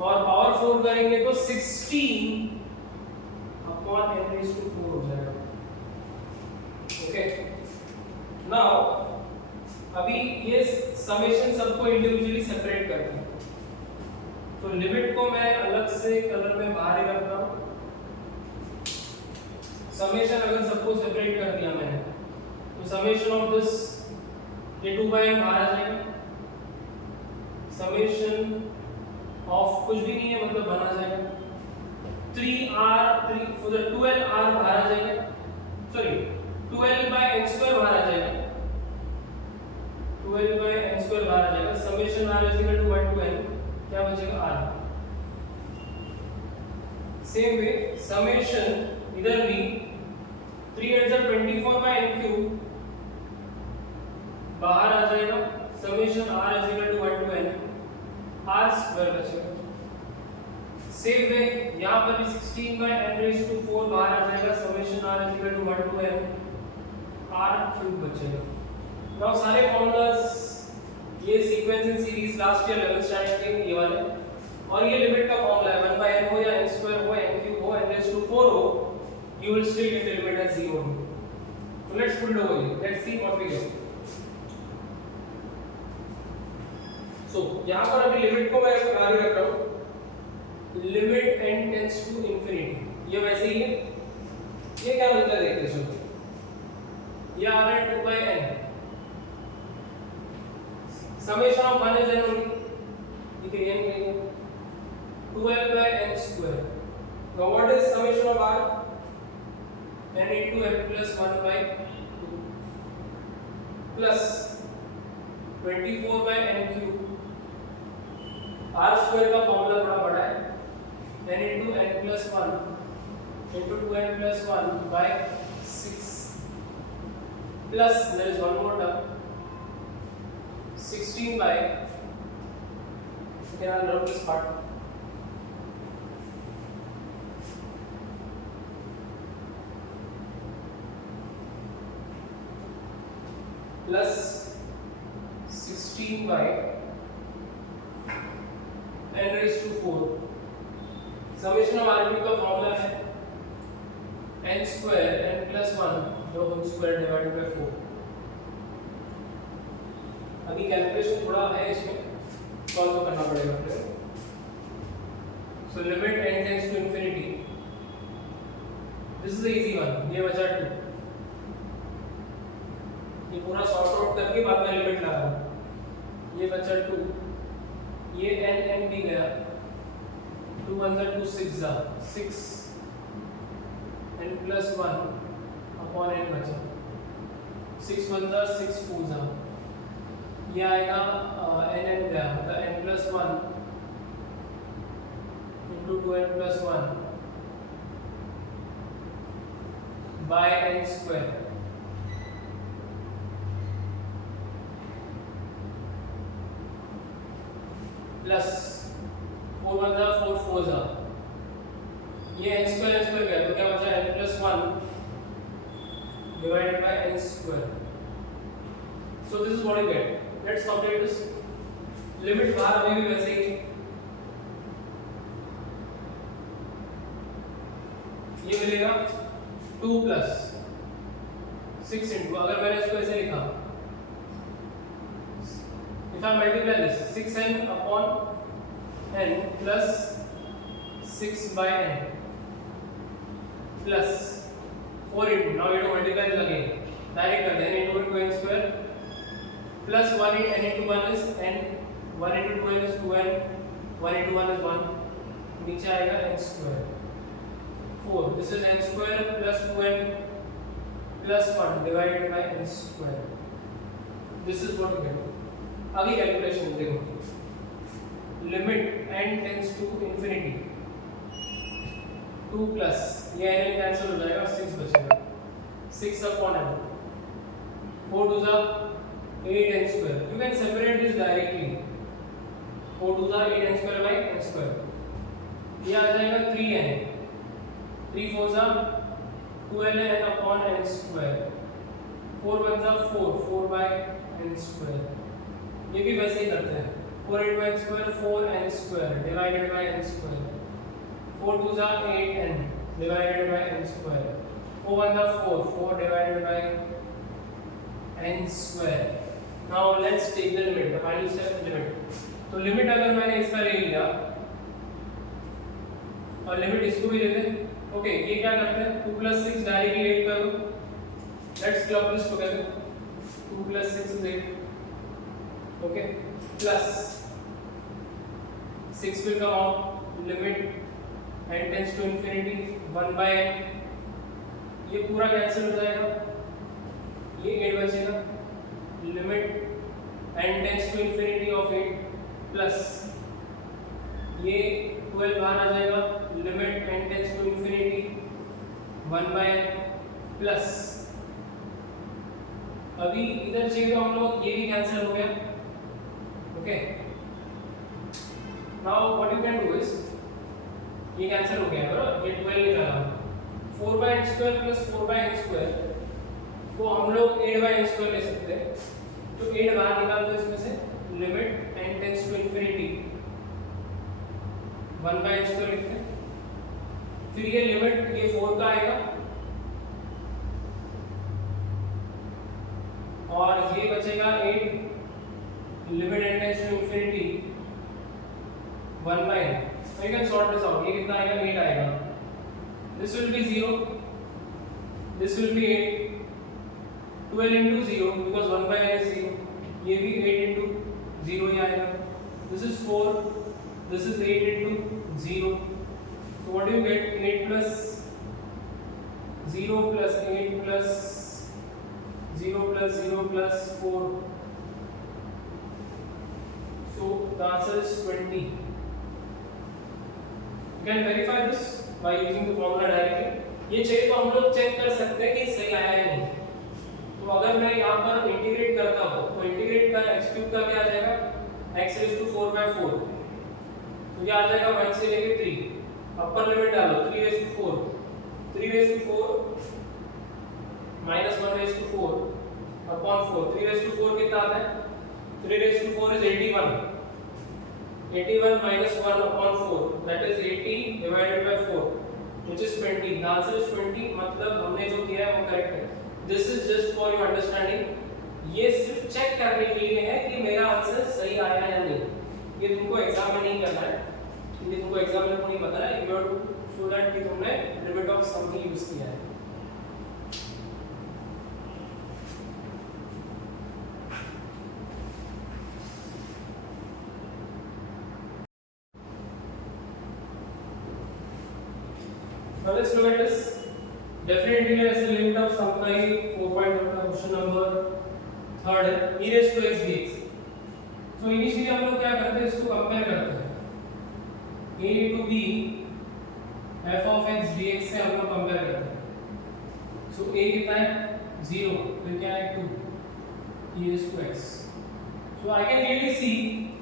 और पावर 4 करेंगे तो 16/n⁴ हो जाएगा. ओके, नाउ अभी ये समेशन सबको इंडिविजुअली सेपरेट करते हैं. तो लिमिट को मैं अलग से कलर में बाहर ही रख रहा हूँ। समेशन अगर सबको सेपरेट कर दिया मैंने तो समेशन ऑफ दिस ये 2/n बाहर आ जाएगा, समेशन ऑफ कुछ भी नहीं है मतलब बना जाएगा 3r 3 फॉर द 12r बाहर आ जाएगा, सॉरी 12/n² बाहर आ जाएगा, 12/n² बाहर आ जाएगा। Summation r is equal to 1 to n क्या बचेगा r। सेम वे समेशन इधर भी 3 8 जा 24/n³ बाहर आ जाएगा, summation r is equal to 1 to n r² बचेगा। सेम वे यहां पर भी 16/n⁴ बाहर आ जाएगा, summation r is equal to 1 to n r³ बचेगा। नाउ सारे फॉर्मूलाज ये sequence and series last year 11th standard के ये वाले और ये लिमिट का फॉर्मूला है 1/n हो या n² हो n³ हो n⁴ हो, you will still get the limit as 0। So let's put it over here, let's see what we get। So यहां पर अभी लिमिट को मैं बाहर ही रख रहा हूं, limit n tends to infinity, ये वैसे ही है। ये क्या बनता है देखते चलो, ये आ रहा है 2/n, summation of 1 is n only, देखिए n नहीं है 12/n²। now what is summation of r, n into n plus 1/2 plus 24/n³, r² का फॉर्मूला थोड़ा बड़ा है, n into n plus 1 into 2n plus 1 by 6 plus there is one more term 16 by, okay I'll rub this part, plus 16 by n⁴। Summation of r³ का formula है n² n plus 1 the whole square divided by 4। अभी calculation थोड़ा है इसमें, solve करना पड़ेगा फिर। So limit n tends to infinity, this is the easy one, ये बचा 2, ये पूरा सॉर्ट आउट करके बाद में लिमिट लगा रहा, ये बचा 2, ये n भी गया, 2 1 2 6 जा 6 n plus 1 upon n बचा, 6 1 6 4 जा, ये आएगा n गया मतलब n plus 1 into 2n plus 1 by n² plus 4 1 4 4 जा, ये n² गया तो क्या बचा n plus 1 divided by n²। so this is what you get। let's calculate this, limit बाहर अभी भी वैसे ही, ये मिलेगा 2 plus 6 into, अगर मैंने इसको ऐसे लिखा, if I multiply this 6n upon n plus 6 by n plus 4 into, now you have to multiply this again, direct कर दें, n into n² plus 1 n into 1 is n, 1 into 2n is 2n, 1 into 1 is 1, नीचे आएगा n², 4, this is n² plus 2n plus 1 divided by n², this is what you get। आगे calculation देखो, limit n tends to infinity, 2 plus ये n cancel हो जाएगा, 6 बचेगा, 6 upon n, 4 2 जा 8n², you can separate this directly, 4 2 जा 8n² by n², ये आ जाएगा 3n, 3 4 जा 12n upon n², 4 1 जा 4 4 by n², ये भी वैसे ही करते हैं, 4 into n² 4n² divided by n², 4 2 जा 8n divided by n², 4 1 जा 4 4 divided by n²। now let's take the limit, the final step limit। तो लिमिट अगर मैंने इसका ले लिया और लिमिट इसको भी दे दें। ओके, ये क्या करते हैं, 2 + 6 डायरेक्टली 8 कर दो। Let's club this together, 2 + 6 is 8. Okay, plus 6 will come out, limit n tends to infinity 1/n, ये पूरा कैंसिल हो जाएगा, ये 8 बचेगा, limit n tends to infinity of 8 plus ये 12 बाहर आ जाएगा, limit n tends to infinity 1/n plus अभी इधर चाहिए तो हम लोग ये भी कैंसिल हो गया। Okay, now what you can do is, ये कैंसिल हो गया बराबर, ये 12 निकाला, 4/n² प्लस 4/n² को हम लोग 8/n² ले सकते हैं, तो 8 बाहर निकाल दो इसमें से, limit n tends to infinity 1/n² लिखते हैं, फिर ये लिमिट ये 4 का आएगा और ये बचेगा 8, limit n tends to infinity 1/n, so you can sort this out, ये कितना आएगा, 8 आएगा, this will be 0, this will be 8, 12 into 0 because 1/n is 0, ये भी 8 into 0 ही आएगा, this is 4, this is 8 into 0, so what do you get, 8 plus 0 plus 8 plus 0 plus 0 plus 4, so the answer is 20. You can verify this by using the formula directly. ये चाहिए तो हम लोग check कर सकते हैं कि सही आया है नहीं, तो अगर मैं यहाँ पर इंटीग्रेट करता हूँ तो इंटीग्रेट का x³ का क्या आ जाएगा, x⁴/4, तो ये आ जाएगा 1 से लेके 3, अपर लिमिट डालो 3⁴, 3⁴ माइनस 1⁴ अपॉन 4, 3⁴ कितना आता है, 3⁴ is 81, 81 minus 1 upon 4, that is 80 divided by 4, which is 20. The answer is 20, मतलब हमने जो किया है वो करेक्ट है. This is just for your understanding. ये सिर्फ चेक करने के लिए है कि मेरा आंसर सही आया है या नहीं. ये तुमको एग्जाम में नहीं करना है, ये तुमको एग्जाम में नहीं बताना है. You have to show that कि तुमने limit of something यूज किया है. Now let's look at this. Definite integral is the limit of some kind. 4.1 का क्वेश्चन नंबर 3 है, e raised to x dx. So initially हम लोग क्या करते हैं, इसको कंपेयर करते हैं, a to b f of x dx से हम लोग कंपेयर करते हैं. So a कितना है 0, फिर क्या है 2, e raised to x. So I can clearly see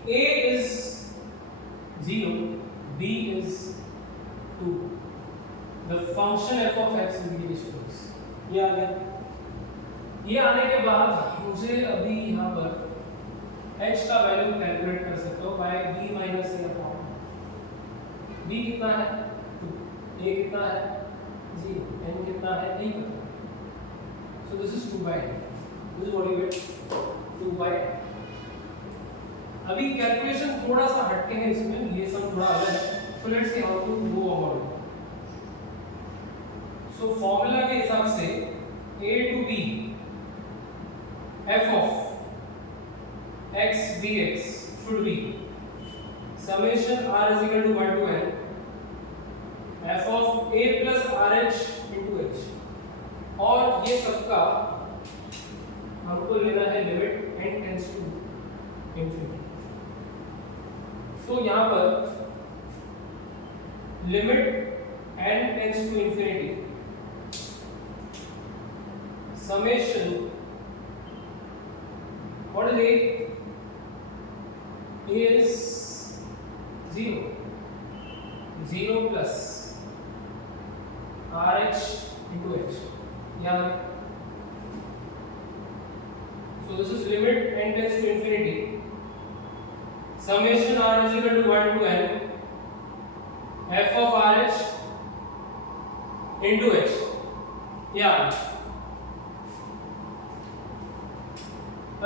a is 0, b is 2. The function f of x will be this. ये आ गया. ये आने के बाद मुझे अभी यहाँ पर h का वैल्यू कैलकुलेट कर सकता हूँ by b minus a upon. b कितना है 2, a कितना है 0, n कितना है नहीं पता. So this is 2/n. This is what you get, 2/n. अभी कैलकुलेशन थोड़ा सा हटके है इसमें, ये सब थोड़ा अलग है. So let's see how to go about it. So formula के हिसाब से a to b f of x dx should be summation r is equal to 1 to n f of a plus rh into h, और ये सबका हमको लेना है limit n tends to infinity. तो यहाँ पर limit n tends to infinity summation, what is a? A is 0, 0 plus RH into H. Yeah. So this is limit n tends to infinity. Summation R is equal to 1 to n f of RH into H. Yeah.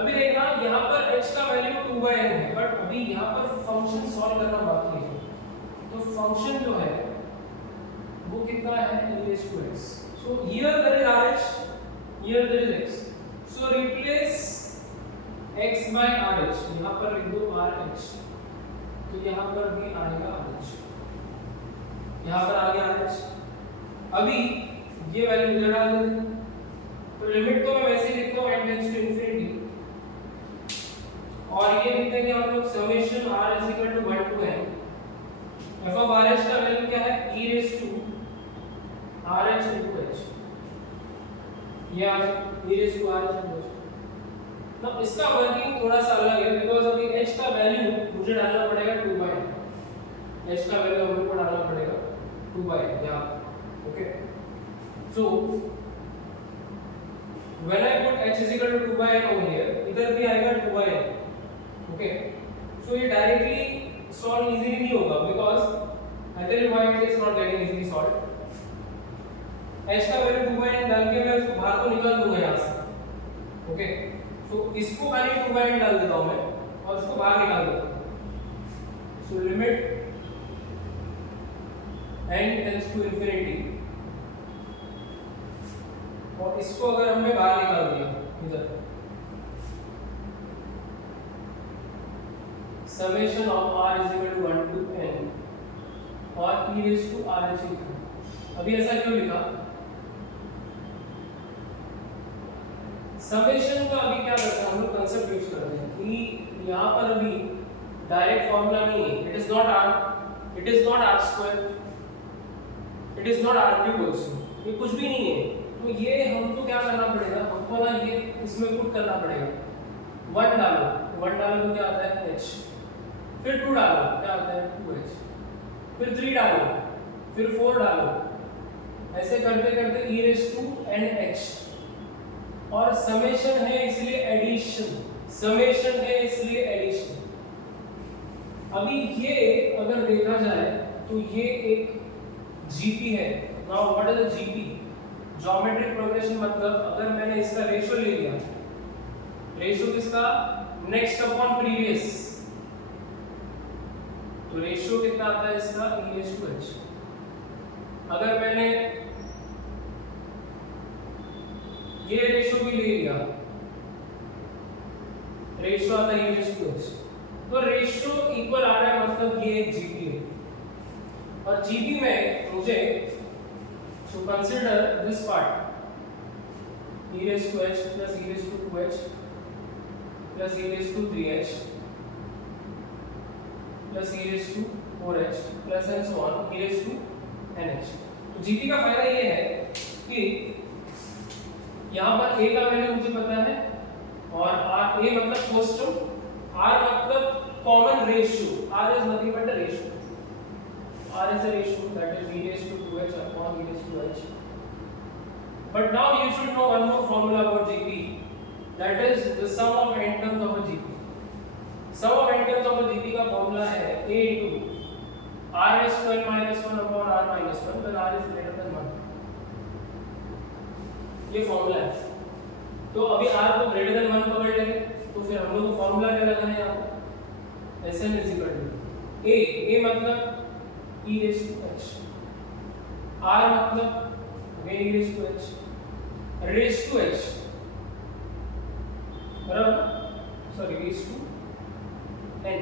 अभी देखना यहाँ पर h का value 2/n है, but अभी यहाँ पर function solve करना बाकी है. तो फंक्शन जो है वो कितना है e raised to x. So here there is rh, here there is x. So replace x by rh. यहाँ पर लिख दो rh. तो यहाँ पर भी आएगा rh. यहाँ पर आ गया rh. अभी ये वैल्यू इधर डाल देंगे. तो लिमिट तो मैं वैसे ही लिखता हूँ n टेंड्स टू इंफिनिटी. और ये लिख देंगे हम लोग summation r is equal to 1 to n f of rh का वैल्यू क्या है e raise to rh into h. ये आ e raise to rh into h. ना इसका वर्किंग थोड़ा सा अलग है बिकॉज़ अभी h का वैल्यू मुझे डालना पड़ेगा 2 by n. h का वैल्यू हम लोग को डालना पड़ेगा 2 by n यहाँ. Okay. So when I put h is equal to 2 by n over here, इधर भी आएगा 2 by n. ओके. सो ये डायरेक्टली सॉल्व इजीली नहीं होगा because I tell you why it is not getting easily solved. h का value 2 by n डाल के मैं उसको बाहर तो निकाल दूंगा यहाँ से. ओके. सो इसको खाली 2 by n डाल देता हूँ मैं और इसको बाहर निकाल देता हूँ. So limit n tends to infinity. और इसको अगर हमने बाहर निकाल दिया इधर summation of r is equal to 1 to n और e raised to rh. अभी ऐसा क्यों लिखा? समेशन का अभी क्या करते हैं हम लोग कांसेप्ट यूज करते हैं कि यहाँ पर अभी डायरेक्ट फॉर्मूला नहीं है. It is not r square, it is not r cube also. ये कुछ भी नहीं है. तो ये हमको क्या करना पड़ेगा? हमको ना ये इसमें पुट करना पड़ेगा. 1 डालो तो क्या आता है h. फिर 2 डालो क्या आता है 2h. फिर 3 डालो, फिर 4 डालो. ऐसे करते करते e रेज़ टू nh. और समेशन है इसलिए एडिशन. समेशन है इसलिए एडिशन. अभी ये अगर देखा जाए तो ये एक जीपी है. Now what is a GP? Geometric progression. मतलब अगर मैंने इसका रेशियो ले लिया, रेशियो किसका? Next upon previous. तो रेशियो कितना आता है इसका e रेज़ टू h. अगर मैंने ये रेशियो भी ले लिया, रेशियो आता है e रेज़ टू h. तो रेशियो इक्वल आ रहा है मतलब ये एक जीपी है. और जीपी में मुझे to consider this part e raised to h plus e raised to 2h plus e raised to 3h plus e raised to 4h plus and so on e raised to nh. तो GP का फायदा ये है कि यहाँ पर a का value मुझे पता है और r a मतलब फर्स्ट टर्म, r मतलब common ratio. r is nothing but a ratio. r is a ratio that is e raised to 2h upon e raised to h. But now you should know one more formula about GP, that is the sum of n terms of a GP. Sum of n terms of a GP का formula है a into r is square minus 1 upon r minus 1 when r is greater than 1. ये formula है. तो अभी r को greater than 1 पकड़ लेंगे तो फिर हम लोग को formula क्या लगाना है यहाँ पर? Sn is equal to a मतलब e raised to h, r मतलब again e raised to h, raised to h बराबर, sorry raised to n,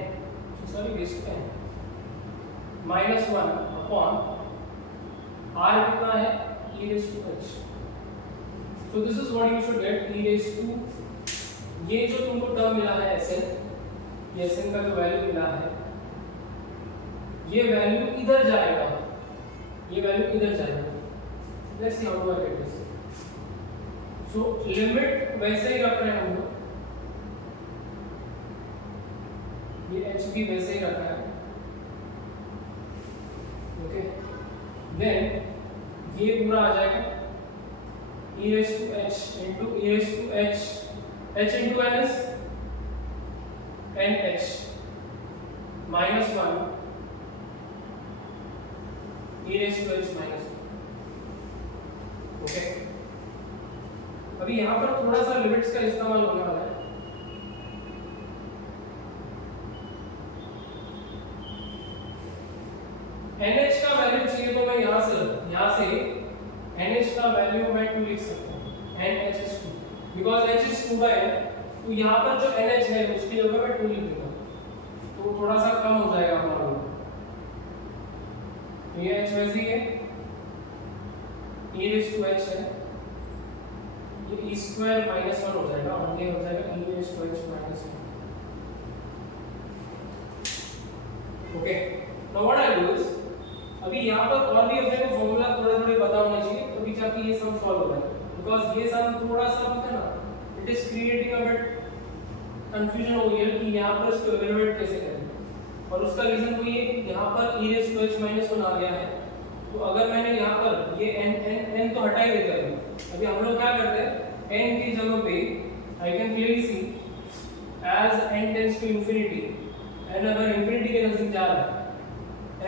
sorry raised to n minus 1 upon r कितना है e raised to h. So this is what you should get, e raised to, ये जो तुमको term मिला है Sn, ये Sn का जो वैल्यू मिला है, ये वैल्यू इधर जाएगा, ये वैल्यू इधर जाएगा. Let's see how to get this. So limit वैसे ही रख रहे हैं हम लोग, ये h भी वैसे ही रखा है. ओके, देन ये पूरा आ जाएगा e raised to h into e raised to h, h into n is nh minus 1 e raised to h minus 1. Okay, अभी यहाँ पर थोड़ा सा लिमिट्स का इस्तेमाल होने वाला है. NH का वैल्यू चाहिए तो मैं यहाँ यहाँ से NH का वैल्यू मैं 2 लिख सकता हूँ, NH2, बिकॉज H इज 2 है, तो यहाँ पर जो NH है उसकी जगह मैं 2 लिख दूंगा, तो थोड़ा सा कम हो जाएगा हमारा। तो ये H वैसे ही है, e⁻h है, ये e स्क्वायर माइनस 1 हो जाएगा, और ये हो जाएगा e⁻h minus 1। Okay, now what I do is, अभी यहाँ पर और भी अपने को फॉर्मूला थोड़े थोड़े पता होना चाहिए, तो भी जाके ये सम सॉल्व होगा, बिकॉज ये सम थोड़ा सा होता है ना, it is creating a bit confusion हो गया कि यहाँ पर इसको इवैल्यूएट कैसे करें। और उसका रीजन वही है कि यहाँ पर e⁻h-1 आ गया है, तो अगर मैंने यहाँ पर ये n तो हटा ही देते हैं, अभी हम लोग क्या करते हैं, n की जगह पे I can clearly see as n tends to infinity, n अगर इंफिनिटी के नजदीक जा रहा है,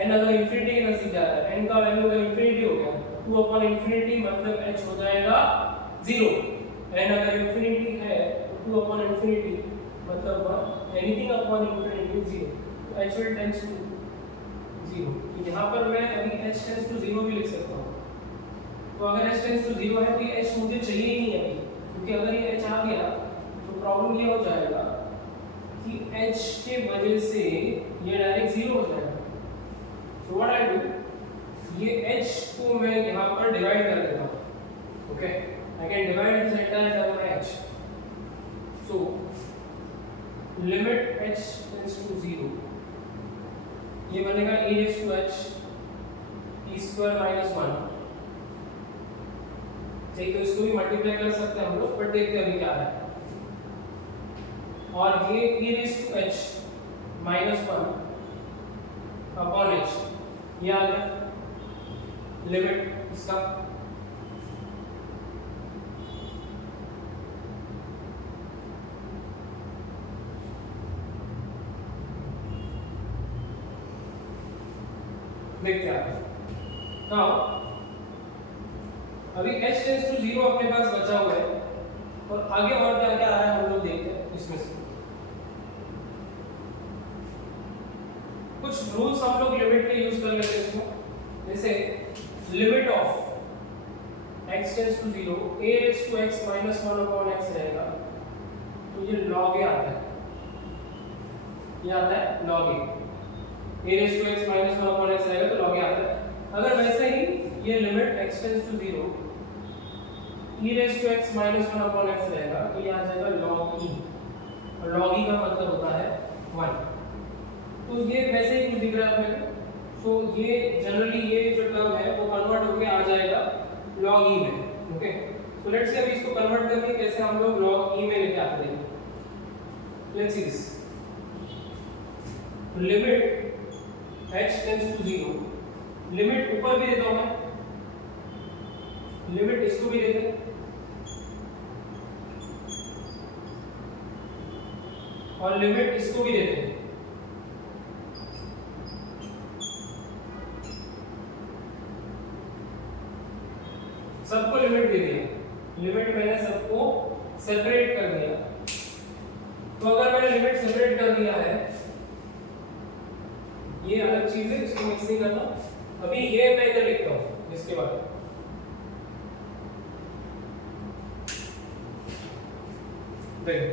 n अगर इंफिनिटी के नजदीक जा रहा है, n का वैल्यू अगर इंफिनिटी हो गया, 2/इंफिनिटी मतलब h हो जाएगा 0। n अगर इंफिनिटी है तो 2/इंफिनिटी मतलब 1, एनीथिंग अपॉन इंफिनिटी 0, तो h will tends to 0। तो यहाँ पर मैं अभी h tends to 0 भी लिख सकता हूँ। तो अगर h tends to 0 है तो ये h मुझे चाहिए ही नहीं अभी, क्योंकि अगर ये h आ गया तो प्रॉब्लम ये हो जाएगा कि h के वजह से ये डायरेक्ट 0 हो जाएगा। तो व्हाट आई डू, ये h को मैं यहाँ पर डिवाइड कर देता हूँ। Okay, I can divide this entire term by h। So limit h tends to 0, ये बनेगा e⁻h e² माइनस 1। चाहिए तो इसको भी मल्टीप्लाई कर सकते हैं हम लोग, बट देखते हैं अभी क्या है। और ये e⁻h माइनस 1 अपॉन h, ये आ गया लिमिट इसका। देखते हैं नाउ, अभी h टेंड्स टू 0 अपने पास बचा हुआ है, और आगे और क्या क्या आ रहा है हम लोग देखते हैं। इसमें से कुछ रूल्स हम लोग लिमिट के यूज कर लेते हैं इसमें, जैसे limit of x tends to 0 a⁻x minus 1 upon x रहेगा, तो ये log a आता है, ये आता है log a, a⁻x minus 1 upon x रहेगा तो log a आता है। अगर वैसे ही ये limit x tends to 0 e⁻x minus 1 upon x रहेगा, तो ये आ जाएगा log e, और log e का मतलब होता है 1। तो ये वैसे ही कुछ दिख रहा है अपने को, सो ये जनरली ये जो टर्म है वो कन्वर्ट होके आ जाएगा log e में। ओके, सो लेट्स से अभी इसको कन्वर्ट करके कैसे हम लोग log e में लेके आते हैं, let's see this. Limit h tends to 0, limit ऊपर भी देता हूं मैं, लिमिट इसको भी देते हैं, और लिमिट इसको भी देते हैं। सबको लिमिट दे दिया, लिमिट मैंने सबको सेपरेट कर दिया। तो अगर मैंने लिमिट सेपरेट कर दिया है, ये अलग चीज है, इसको मिक्स नहीं करना। अभी ये मैं इधर लिखता हूं, इसके बाद देखो,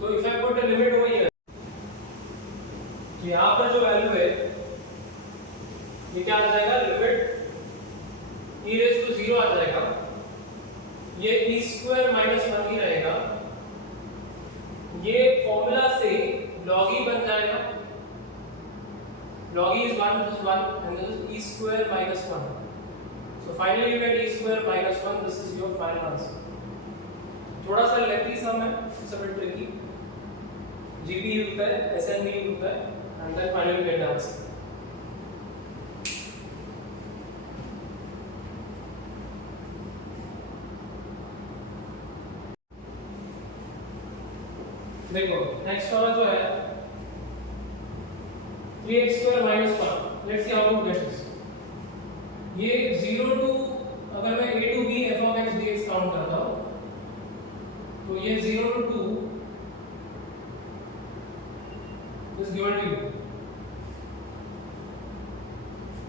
तो if I put the limit over here, तो यहां पर जो वैल्यू है ये क्या आ जाएगा, लिमिट e⁻0 आ जाएगा, ये e² माइनस 1 ही रहेगा, ये फॉर्मूला से log e बन जाएगा, log e is 1, this is 1 and this is e² minus 1. So finally you get e² minus 1, this is your final answer. थोड़ा सा लेंथी सम है, it's a bit tricky, GP use होता है, SN भी use होता है, and then finally you get the answer. देखो next वाला जो है 3x² minus 1, let's see how to get this। ये 0 to, अगर मैं a to b f of x dx count करता हूँ, तो ये 0 to 2 is given to you।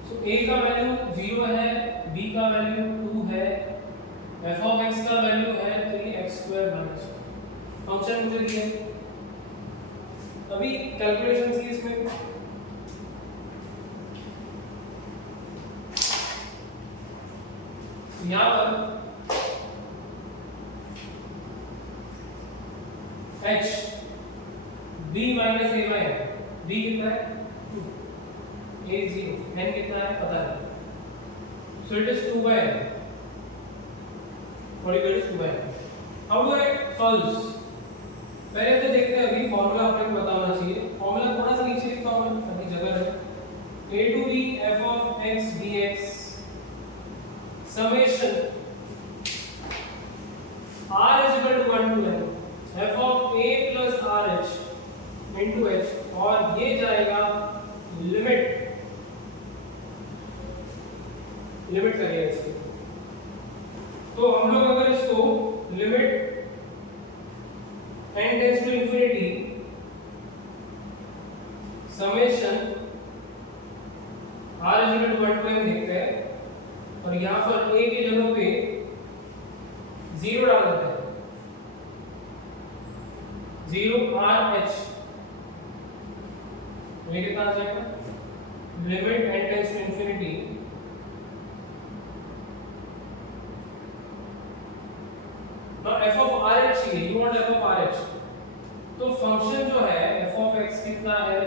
So a का वैल्यू 0 है, b का वैल्यू 2 है, f ऑफ x का वैल्यू है 3x² माइनस 1। फंक्शन मुझे दिए, अभी कैलकुलेशंस की इसमें यहाँ पर h b minus a by b कितना है 2, a 0, n कितना है पता नहीं, so it is 2 by n, और it is 2 by n। How do I solve? पहले तो देखते हैं, अभी फॉर्मूला आपको पता होना चाहिए। फॉर्मूला थोड़ा सा नीचे लिखता हूं मैं, अपनी जगह है a to b f of x dx summation r is equal to 1 to n f of a plus rh into h, और ये जाएगा लिमिट करिए इसको। तो हम लोग अगर इसको limit n tends to infinity summation r is equal to 1 to n देखते हैं, और यहाँ पर a की जगह पे 0 डाल देते हैं, 0 RH, ये कितना आ जाएगा limit n tends to infinity f of RH चाहिए, you want f of RH, तो फंक्शन जो है f of x कितना है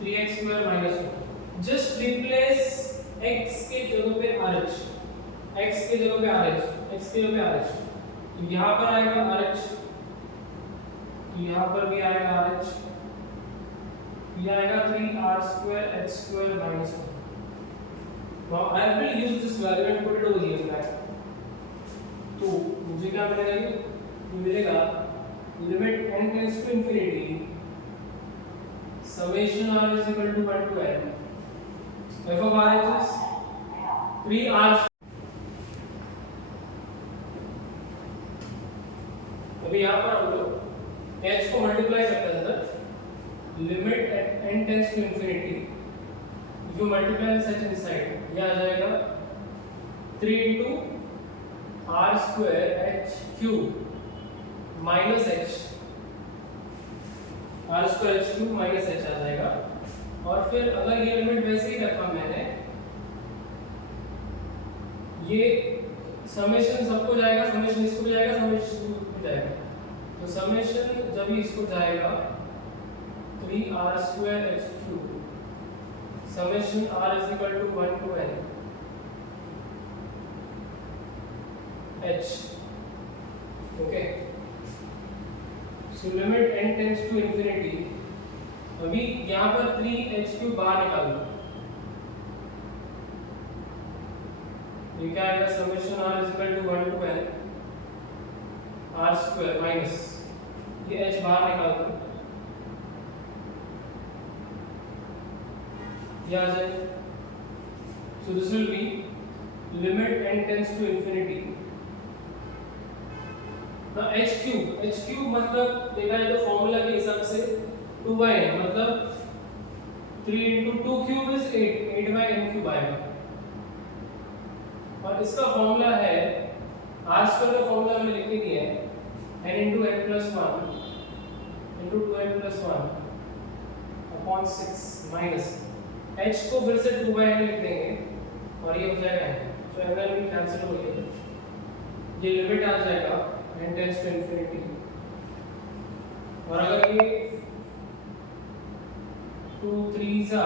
3x² minus 1। Just replace x के जगह पे RH, x के जगह पे RH, x के जगह पे RH, तो यहाँ पर आएगा RH, यहाँ पर भी आएगा RH, ये आएगा 3r² minus 1। Now I will use this value and put it over here back। तो मुझे क्या मिलेगा, ये मिलेगा limit n tends to infinity summation r is equal to 1 to n f of r is 3r। अभी यहाँ पर हम लोग h को मल्टीप्लाई करते हैं अंदर, limit n tends to infinity, if you multiply this h inside, ये आ जाएगा 3 into r square h cube minus h, r square h cube minus h आ जाएगा। और फिर अगर ये लिमिट वैसे ही रखा मैंने, ये समेशन सबको जाएगा, समेशन इसको भी जाएगा, समेशन इसको भी जाएगा, तो समेशन जब भी इसको जाएगा 3r² h cube summation r is equal to 1 to n h, okay, so limit n tends to infinity। अभी यहाँ पर 3h³ बाहर निकाल लो, ये क्या आएगा summation r is equal to 1 to n r² minus ये h बाहर निकाल दो, ये आ जाएगा, so this will be limit n tends to infinity ना h³ मतलब देखा है तो फॉर्मूला के हिसाब से 2/n मतलब 3 into 2 cube is 8/n³ आएगा, और इसका फॉर्मूला है r² का फॉर्मूला मैंने लिख दिया है n into n plus 1 into 2n plus 1 upon 6 minus h को फिर से 2/n लिख देंगे और ये हो जाएगा n, so n भी कैंसिल हो गया, ये लिमिट आ जाएगा n टेंड्स टू इंफिनिटी। और अगर ये 2 3 सा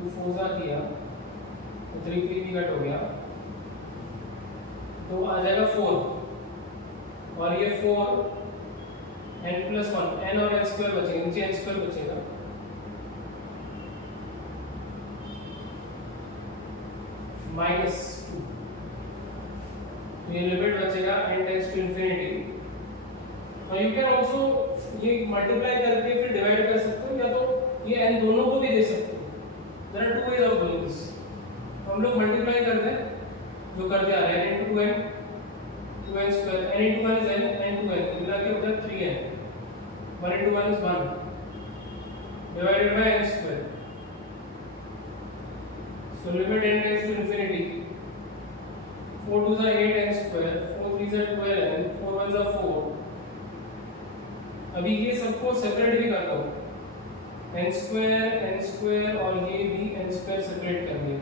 2 4 सा किया तो 3 3 भी कट हो गया, तो आ जाएगा 4, और ये 4 n plus 1 n और n² बचेगा, नीचे n² बचेगा, माइनस 2, ये लिमिट बचेगा n टेंड्स टू इंफिनिटी। और यू कैन आल्सो ये मल्टीप्लाई करके फिर डिवाइड कर सकते हो, या तो ये n दोनों को भी दे सकते हो, there are two ways of doing this. हम लोग मल्टीप्लाई करते हैं, जो करते आ रहे हैं n into n 2n² n into 1 is n, n to n मिला के होता है 3n, 1 into 1 is 1 divided by n², so limit n tends to infinity 4 2s are 8 n square 4 3s are 12 n 4 1s are 4. अभी ये सबको separate भी करता हूँ n square और ये भी n square सेपरेट कर दिया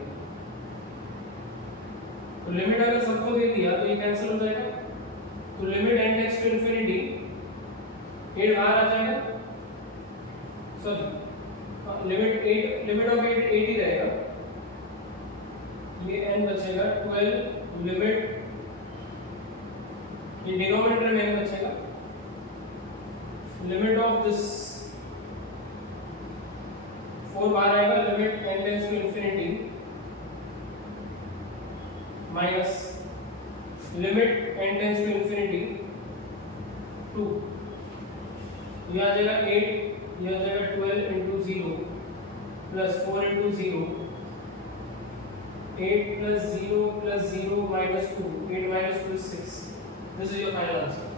तो लिमिट अगर सबको दे दिया तो ये कैंसिल हो जाएगा तो limit n tends to infinity 8 बाहर आ जाएगा सॉरी लिमिट ऑफ 8 ही रहेगा ये n बचेगा 12 लिमिट ये डिनोमिनेटर में n बचेगा लिमिट ऑफ दिस 4 बाहर आएगा limit n tends to infinity minus limit n tends to infinity 2 ये आ जाएगा 8 ये आ जाएगा 12 into 0 plus 4 into 0 8 plus 0 plus 0 minus 2 8 minus 2 is 6 this is your final answer